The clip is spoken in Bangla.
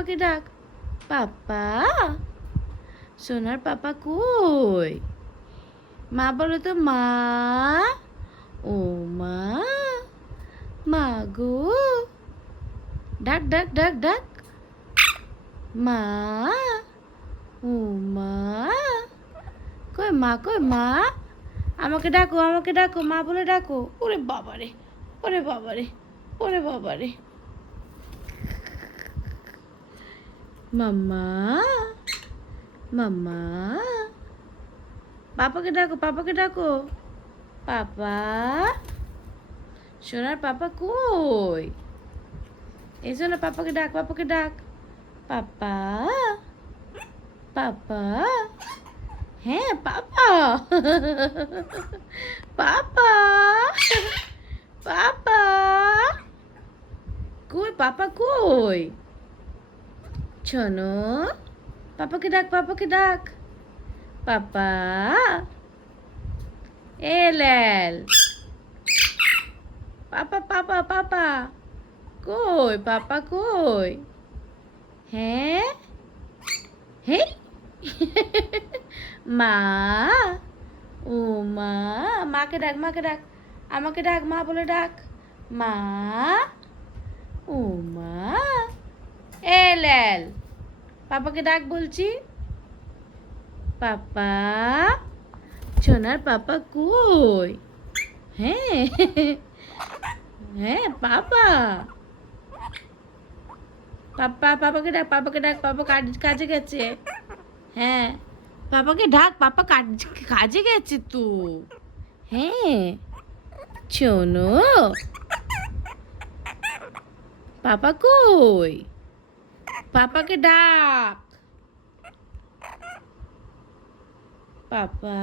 পাপাকে ডাক। পাপা, সোনার পাপা কই? মা বলো তো মা। ও মা, মা গো, ডাক ডাক ডাক ডাক। মা, ও মা, কই মা, কই মা? আমাকে ডাকো, আমাকে ডাকো, মা বলে ডাকো। ওরে বাবারে, ওরে বাবারে, ওরে বাবারে। মাম্মা, মাম্মা, পাপাকে ডাকো, পাপাকে ডাকো। পাপা, সোনার পাপা কই? এসো না, পাপাকে ডাক, পাপাকে ডাক। পাপা, পাপা, হ্যাঁ পাপা, পাপা, পাপা, কই পাপা কই? শোনো, পাপাকে ডাক, পাপাকে ডাক। পাপা, এলেল। পাপা, পাপা, পাপা, কই পাপা কই? হ্যাঁ, হে, মা, ও মা, মাকে ডাক, মাকে ডাক, আমাকে ডাক, মা বলে ডাক। মা, ও মা, এলেল। পাপাকে ডাক বলছি। পাপা, সোনার পাপা কই? হ্যাঁ, হ্যাঁ পাপা। পাপা, পাপাকে ডাক, পাপাকে ডাক, পাপা কাজে গেছে। হ্যাঁ, পাপাকে ডাক, পাপা কাজে গেছে তো। হ্যাঁ, শোনো, পাপা কই? পাপাকে ডাক। পাপা।